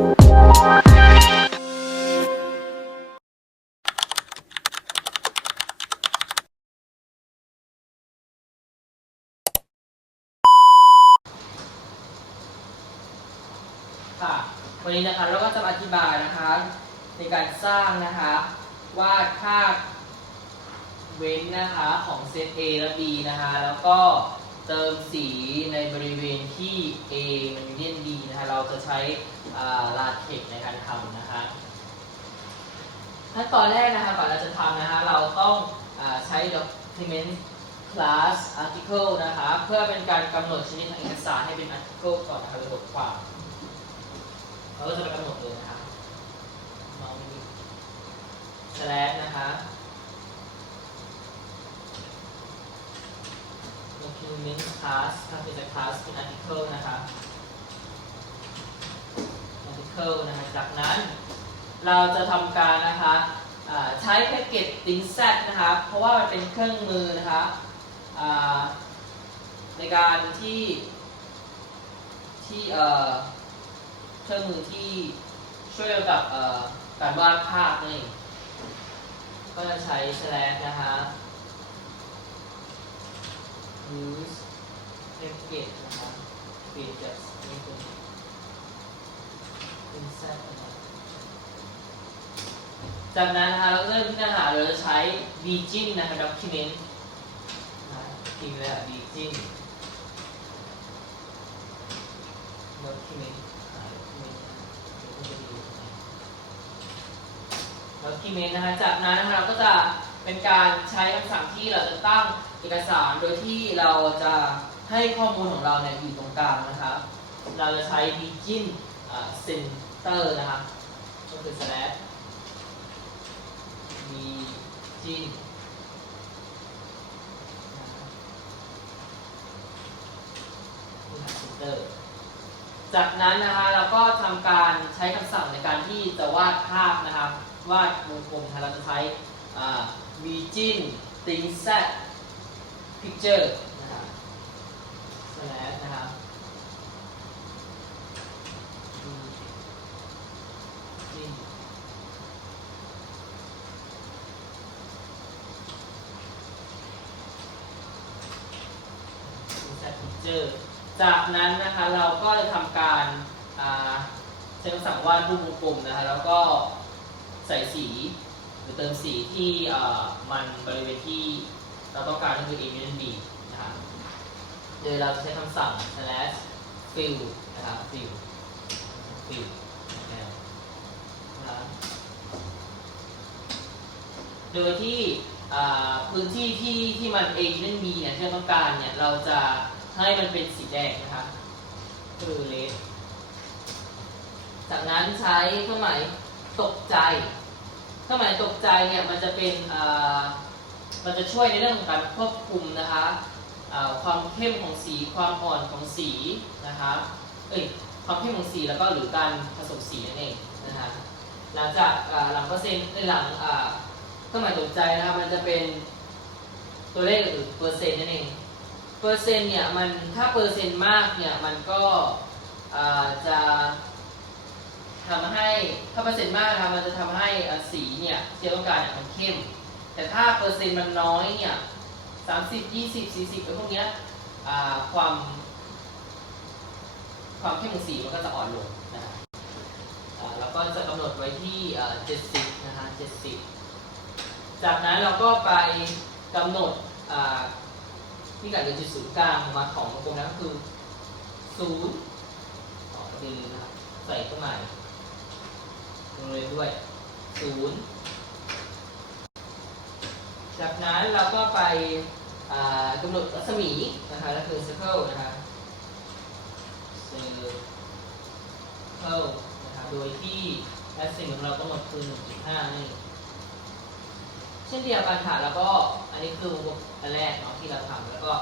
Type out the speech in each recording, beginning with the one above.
ค่ะวันนี้นะคะเราก็จะอธิบายนะคะในการสร้างนะคะวาดภาพเว้นนะคะของเซต A และ B นะคะแล้วก็ เติมสีในบริเวณที่ A มันยูเนียน B นะคะเราจะใช้ลาเทคในการทำนะคะขั้นตอนแรกนะคะก่อนเราจะทำนะคะเราต้องอใช้ document class article นะคะเพื่อเป็นการกำหนดชนิดของเอกสารให้เป็น article ก่อนนะคะเป็นบทความเราก็จะไปกำหนดเลยนะคะมองนี้ slash นะคะ document class ถ้าเป็นจะ class เป็น article นะคะ article นะคะจากนั้นเราจะทำการนะคะใช้แพ็กเกจ thing set นะคะเพราะว่ามันเป็นเครื่องมือนะคะในการที่ที่เครื่องมือที่ช่วยเกี่ยวกับการวาดภาพนี่ก็จะใช้ slash นะคะ use package นะคะเปลี่ยนจากนี่เป็น insert นะคะจากนั้นนะคะเราก็เริ่มที่เนื้อหาเราจะใช้ begin นะคะ document นะพิมพ์เลยอะ begin document document นะเดี๋ยวก็จะดูนะ document นะคะจากนั้นนะคะเราก็จะเป็นการใช้คำสั่งที่เราจะตั้ง เอกสารโดยที่เราจะให้ข้อมูลของเราเนี่ยอยู่ตรงกลางนะครับ เราจะใช้ begin center นะครับก็คือ slash begin น center จากนั้นนะคะเราก็ทำการใช้คำสั่งในการที่จะวาดภาพนะครับ วาดวงกลมเราจะใช้ begin thing set picture นะครับ slash นะครับ begin ใส่ picture จากนั้นนะคะเราก็จะทำการใช้คำสั่งวาดรูปวงกลมนะคะแล้วก็ใส่สีหรือเติมสีที่มันบริเวณที่ เราต้องการก็คือ A เป็น B นะคะโดยเราจะใช้คำสั่ง slash fill นะครับ fill fill นะครับโดยที่พื้นที่ที่ที่มัน A เป็น B เนี่ยที่เราต้องการเนี่ยเราจะให้มันเป็นสีแดงนะครับคือ red จากนั้นใช้เครื่องหมายตกใจ เครื่องหมายตกใจเนี่ยมันจะเป็น มันจะช่วยในเรื่องของการควบคุมนะคะความเข้มของสีความอ่อนของสีนะคะเอ้ยความเข้มของสีแล้วก็หรือการผสมสีนั่นเองนะคะหลังจากหลังเปอร์เซ็นต์ในหลังอ่าเครื่องหมายตกใจนะครับมันจะเป็นตัวเลขหรือเปอร์เซ็นต์นั่นเองเปอร์เซ็นต์เนี่ยมันถ้าเปอร์เซ็นต์มากเนี่ยมันก็จะทำให้ถ้าเปอร์เซ็นต์มากนะครับมันจะทำให้สีเนี่ยที่เราต้องการมันเข้ม แต่ถ้าเปอร์เซ็นต์มันน้อยเนี่ยสามสิบยี่สิบสี่สิบพวกเนี้ยความ ความเข้มของสีมันก็จะอ่อนลงนะครับแล้วก็จะกำหนดไว้ที่เจ็ดสิบนะฮะเจ็ดสิบจากนั้นเราก็ไปกำหนดอ่าพิกัดจุดศูนย์กลางของมันของวงกลมนั้นก็คือศูนย์ต่อดือนะครับใส่เครื่องหมาลงเลยด้วยศูนย์ จากนั้นเราก็ไปกำหนดรัศมีนะคะก็คือ circle นะคะ circle นะครับโดยที่รัศมีของเรากำหนดคือ 1.5 นี่เช่นเดียวกันค่ะแล้วก็อันนี้คือวงกลมอันแรกเนาะที่เราทำแล้วก็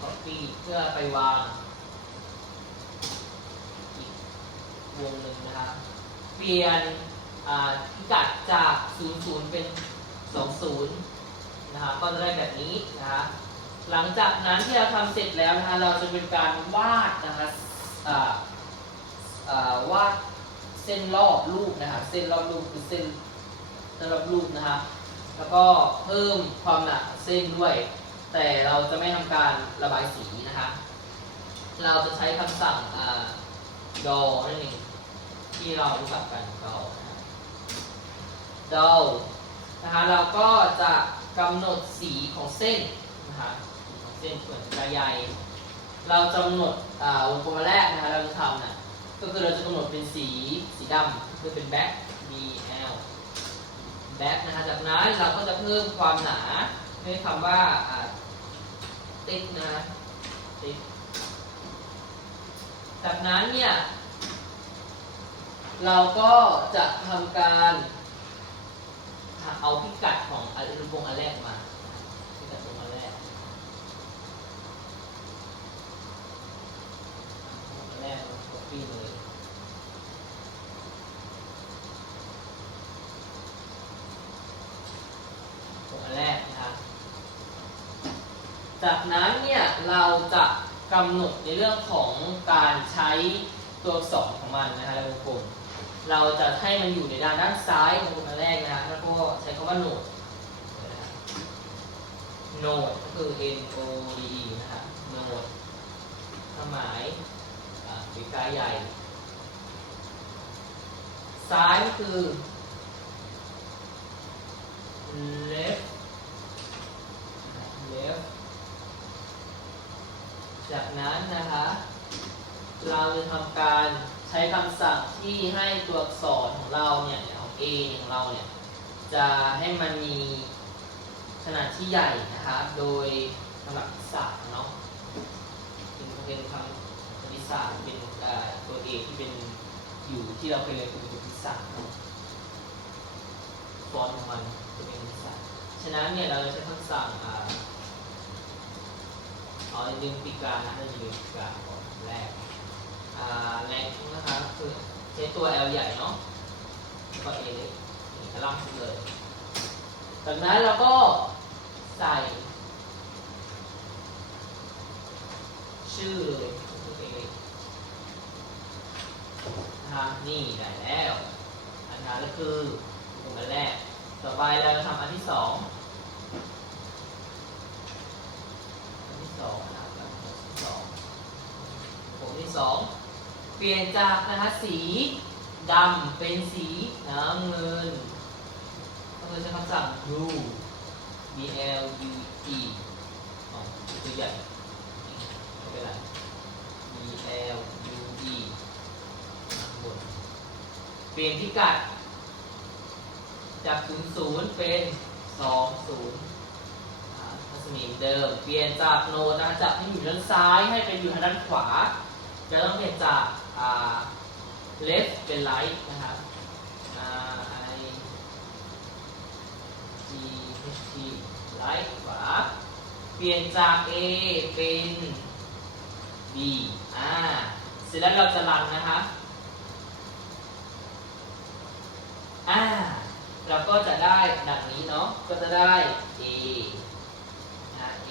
copy เพื่อไปวางอีกวงหนึ่งนะครับเปลี่ยนอ่าพิกัดจาก 00 เป็น 20 นะครับก็จะได้แบบนี้นะคะหลังจากนั้นที่เราทำเสร็จแล้วนะคะเราจะเป็นการวาดนะคะวาดเส้นรอบรูปนะครับเส้นรอบรูปคือเส้นเส้นรอบรูปนะครับแล้วก็เพิ่มความหนาเส้นด้วย แต่เราจะไม่ทำการระบายสีนะครับเราจะใช้คำสั่งอ่าดอนั่นเองที่เรารู้จักกันดอนะครับดอนะคะเราก็จะ กำหนดสีของเส้นนะคะสีของเส้นส่วนกระใยเรากำหนดอ่าวงกลมแรกนะคะเราจะทำนะก็คือเราจะกำหนดเป็นสีสีดำคือเป็น back B L back นะคะจากนั้นเราก็จะเพิ่มความหนาด้วยคำว่าอ่าติ๊กนะติ๊กจากนั้นเนี่ยเราก็จะทำการเอาพิกัดของอนุวงศ์อันแรกมาพิกัดวงอันแรกวงอันแรกเรา copy เลยวงอันแรกนะครับ จากนั้นเนี่ยเราจะกำหนดในเรื่องของการใช้ตัวอักษรของมันนะฮะในวงกลมเราจะให้มันอยู่ในด้านด้านซ้ายของวงอันแรกนะฮะแล้วก็ใช้คำว่า node node ก็คือ n o d e นะฮะ node ความหมายอ่าปีกายใหญ่ ซ้ายก็คือ left left จากนั้นนะคะ เราจะทำการใช้คำสั่งที่ให้ตัวอักษรของเราเนี่ยของ A ของเราเนี่ยจะให้มันมีขนาดที่ใหญ่นะคะโดยสำหรับศาสตร์เนาะเป็นเป็นคำคณิตศาสตร์เป็นตัว A ที่เป็นอยู่ที่เราเคยเรียนคือเป็นตัวคณิตศาสตร์ฟอนต์ของมันจะเป็นคณิตศาสตร์ฉะนั้นเนี่ยเราจะใช้คำสั่ง อ่าเอาดึงปีกางนะเราจะดึงปีกาก่อนแรกอ่าแรงนะครับคือใช้ตัว L ใหญ่เนาะแล้วก็ A เล็กนี่กระล่ำเลย จากนั้นเราก็ใส่ชื่อเลยชื่อ A เล็กนะครับนี่ได้แล้ว อันนั้นก็คืออันแรก ต่อไปเราจะทำอันที่สอง องสองผมที่สองเปลี่ยนจากนะฮะสีดำเป็นสีน้ำเงินก็คือใช้คำสั่ง blue b l u e อ๋อตัวใหญ่ไม่เป็นไร b l u e ข้างบนเปลี่ยนพิกัดจาก 00 เป็น 20อ่าทัศนี เหมือนเดิม เปลี่ยนจากโนดนะจากที่อยู่ด้านซ้ายให้เป็นอยู่ทางด้านขวา จะต้องเปลี่ยนจากอ่า left เป็น right นะครับ I G H T right ขวา เปลี่ยนจาก A เป็น B อ่า เสร็จแล้วเราจะรันนะคะอ่าเราก็จะได้ดังนี้เนาะ ก็จะได้ A นะ A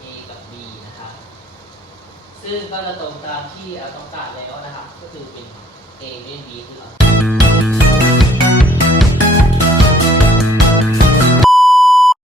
A กับ B นะคะ ซึ่งก็จะตรงตามที่เราต้องการแล้วนะครับ ก็คือเป็น A เป็น B คือ